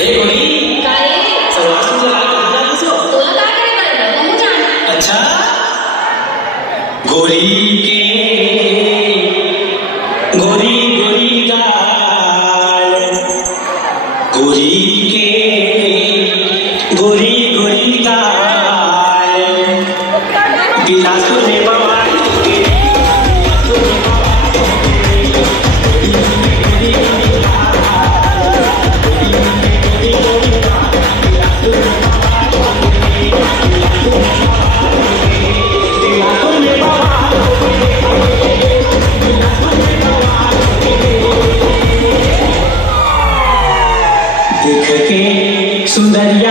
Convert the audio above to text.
हे गोरी काय सलवार सूट लगा के दिखा किसको? तुला काय करायचं बघू ना अच्छा गोरी गोरी गाल गोरी गोरी गाल बिलासपुर में बवाल देख के सुंदरिया